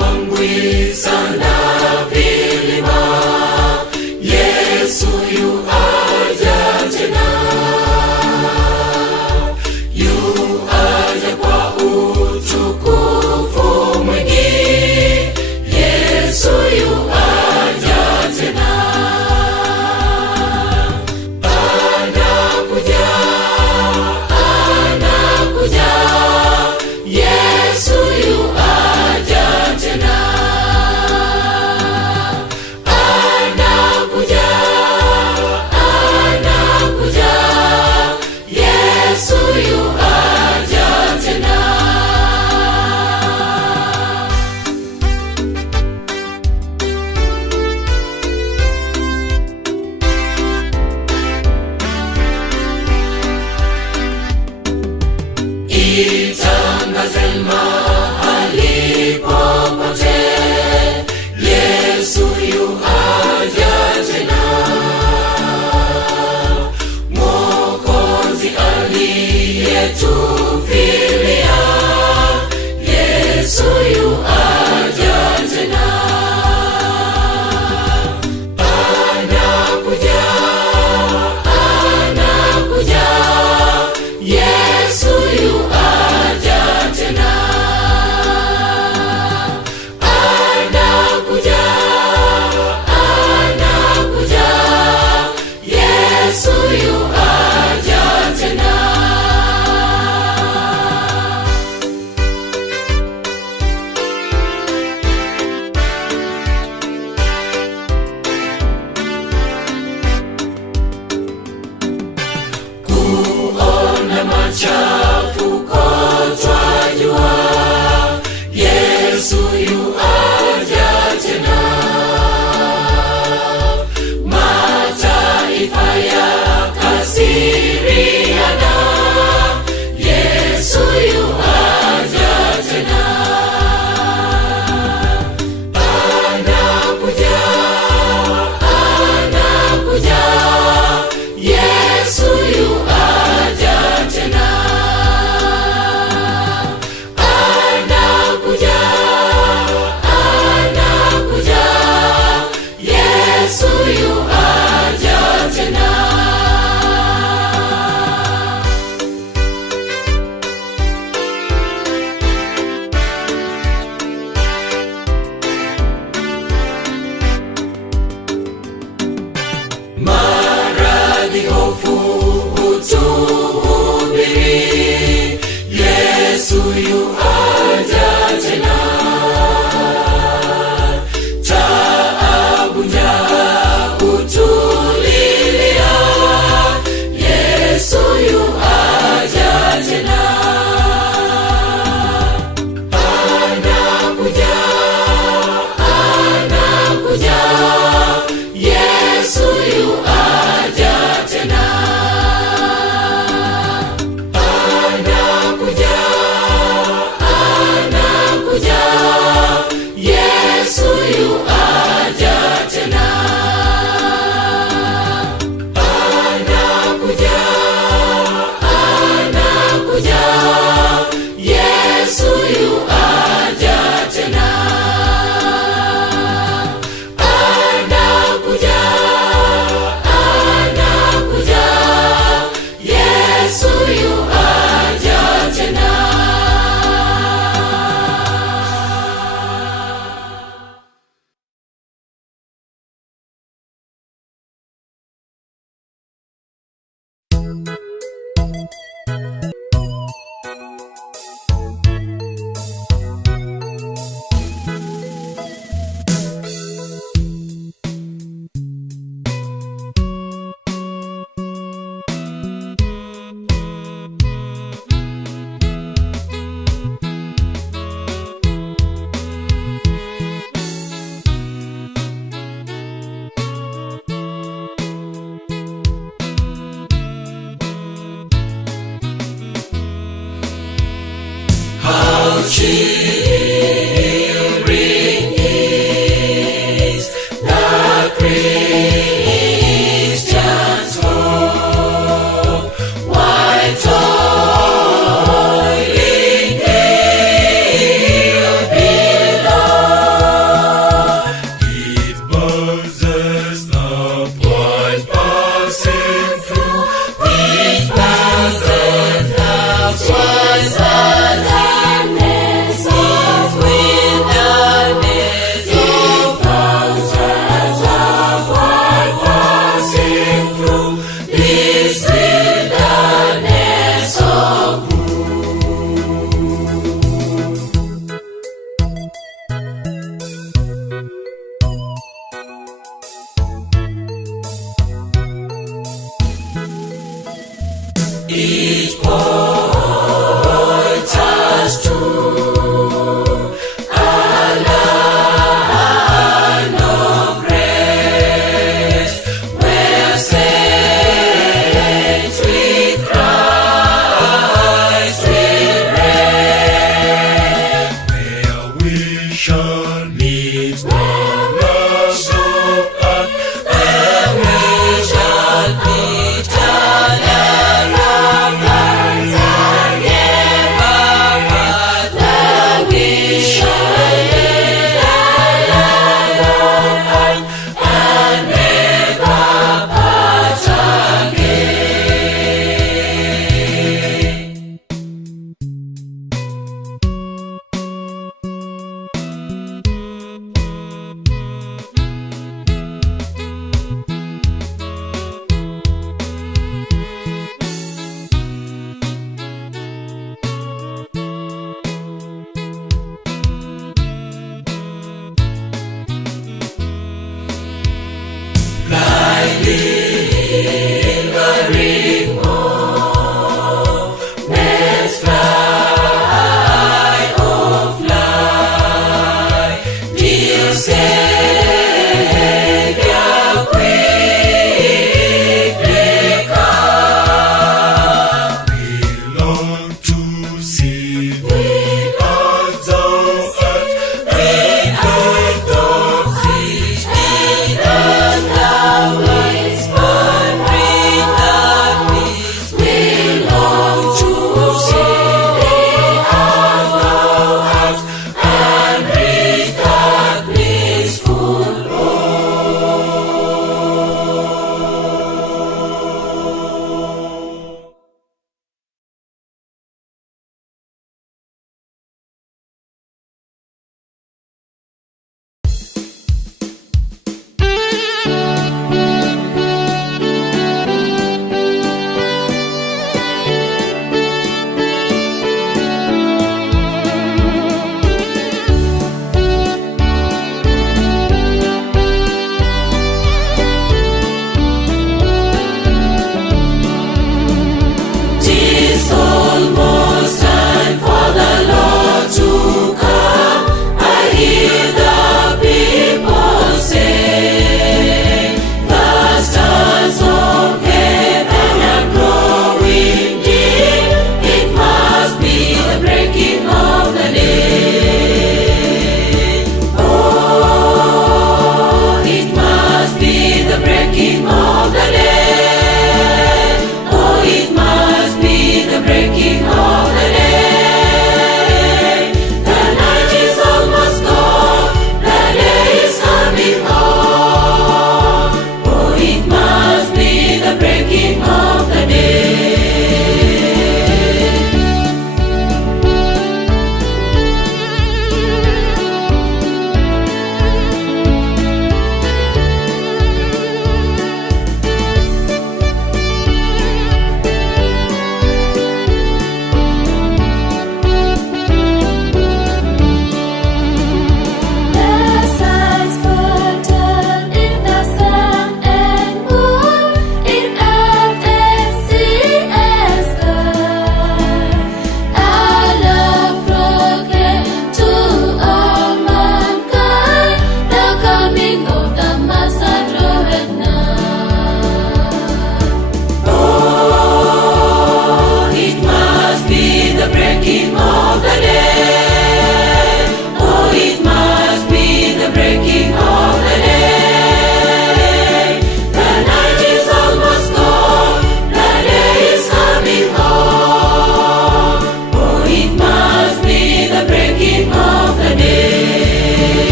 mangwi sana vilima, Yesu yu aja tena, yu aja kwa utukufu mwingi, Yesu yu aja tena. Anakuja, anakuja, Yesu yu aja tena. shall meet on the shore, and we shall meet again, and never part. And we shall meet again, and never part again.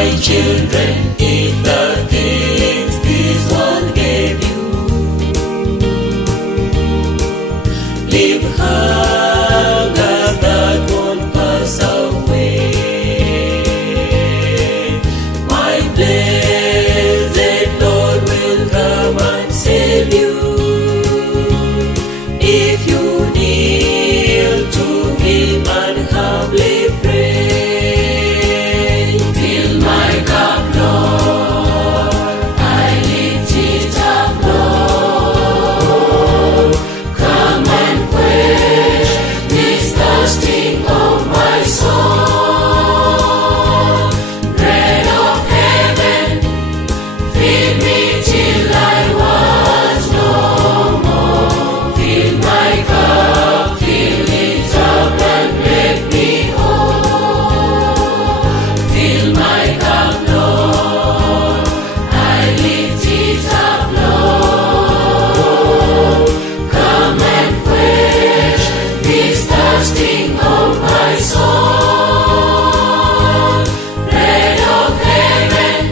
my children, eat the things this world gave you. Live hunger that won't pass away. My blessed Lord will come and save you. If you kneel to Him and humbly pray, fill my cup, Lord, I lift it up, Lord. Come and quench this thirsting of my soul. Bread of heaven, feed me till I want no more. Fill my cup, fill it up and make me whole. Fill my cup, Lord, I lift it up, Lord. Come and quench this thirsting of my soul. Bread of heaven,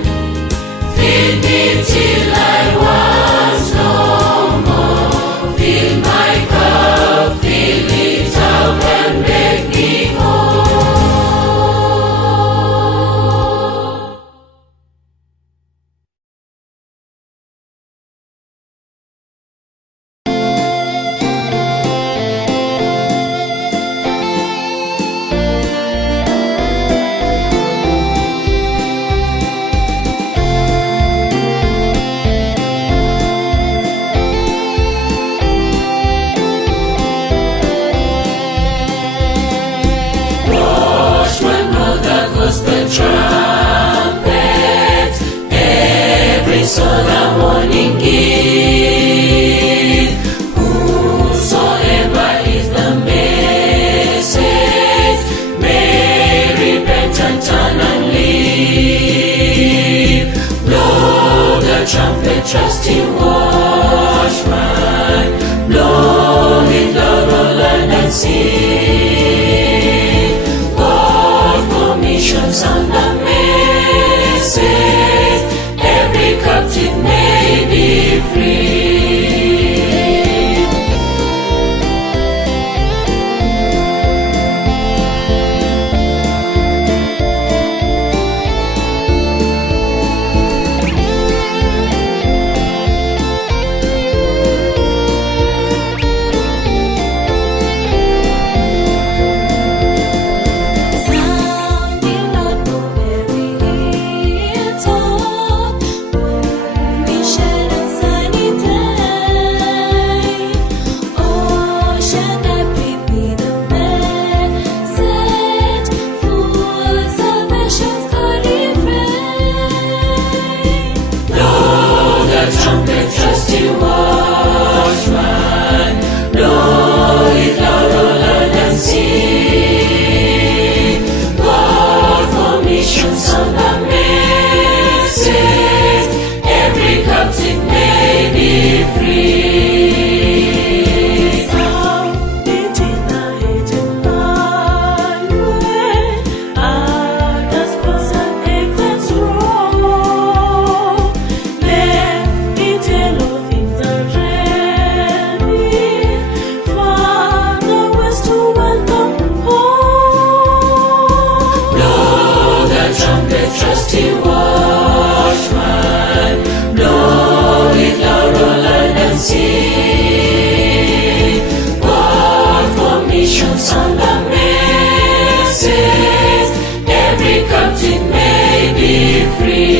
feed me till I want no more. Fill my cup, fill it up and make me whole. Watchmen blow the gospel trumpet, every soul a warning give. Whosoever is the message, may repent and turn and live. Blow the trumpet, trusty watchman, blow it loud, all land and sea. God commissions on the message, every captive may be free. Sounding out for every hilltop, moonbeam shed on sunny day. Ocean that bring me the message, full salvation's godly rain. Blow the trumpet, trusty watchman, blow it loud, all land and sea. God commissions on the message, every captive may be free. Sound it in the hidden highway, others cross and exits roll. Let it tell of things are ready, from the west to welcome home. Blow the trumpet, trusty watchman, blow it loud, all land and sea. God commissions on the message, every captive may be free.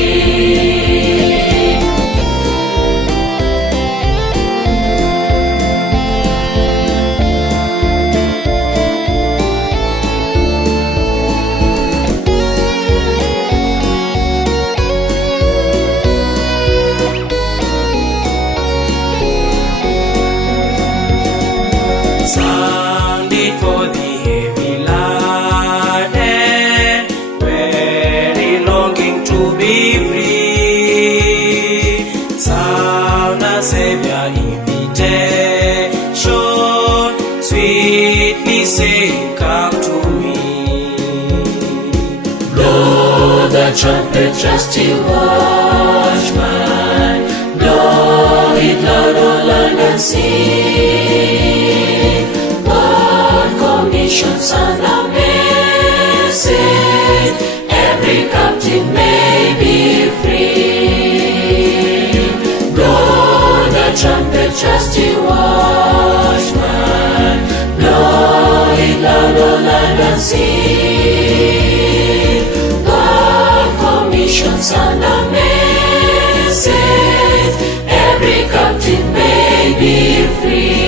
Sound it for the heavy laden, weary longing to be free. Sound a Savior invitation, sweetly saying, come to me. Blow the the trumpet, trusty watchman, blow it loud, O land and sea. God commissions and a message, every captive may be free. Blow the trumpet, trusty watchman, blow it loud, O land and sea. God commissions and a message, every captive may be free.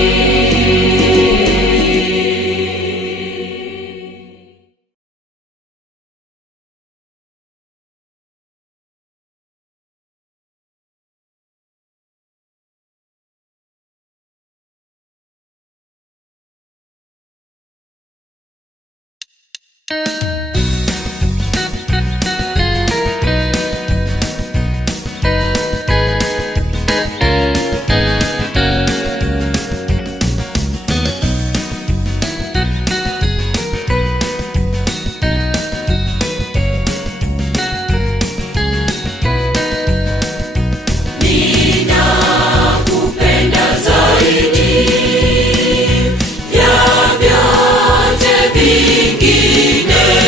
Vingine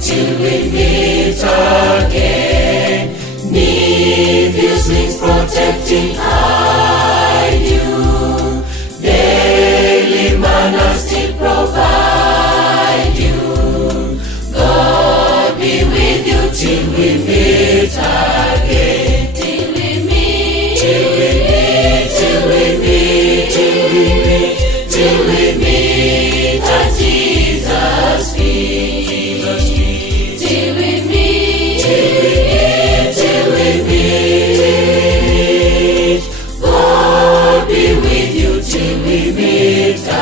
till we meet again. Nevious wings protecting hide you. Daily manna still provide you. God be with you till we meet again. Till we meet, till we meet, till we meet, till we meet, till we meet at Jesus' feet. Till we meet, till we meet, till we meet. God be with you till we meet again.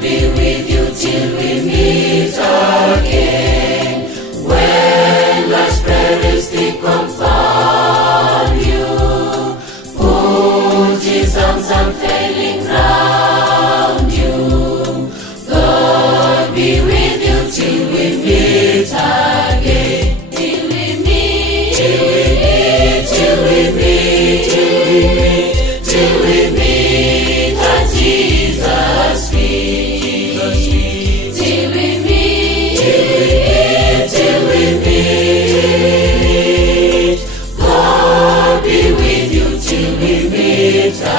Be with you till we meet again. When life's perils still confound you, put His arms unfailing round you. God be with you till we meet again. Till we meet, till we meet, till we meet, till we meet, till we meet at Jesus' feet. Till we meet, till we meet, till we meet. God be with you till we meet again.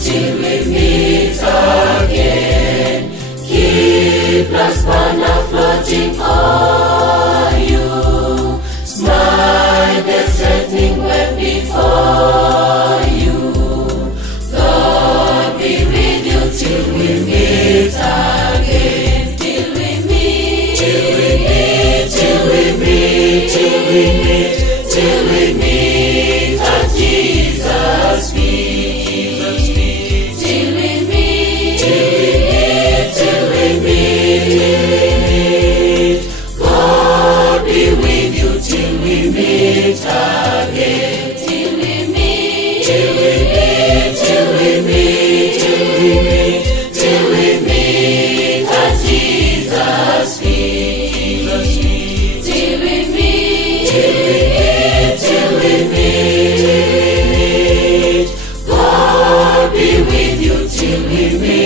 Till we meet again, keep Lord's banner floating on you. Smile the threatening web before you. God be with you till we meet again. Till we meet, till we meet, till we meet, till we meet, till we meet at Jesus' feet. God be with you till we meet again. Till we meet, till we meet, till we meet, till we meet, till we meet at Jesus' feet. Till we meet, till we meet, till we meet. God be with you till we meet.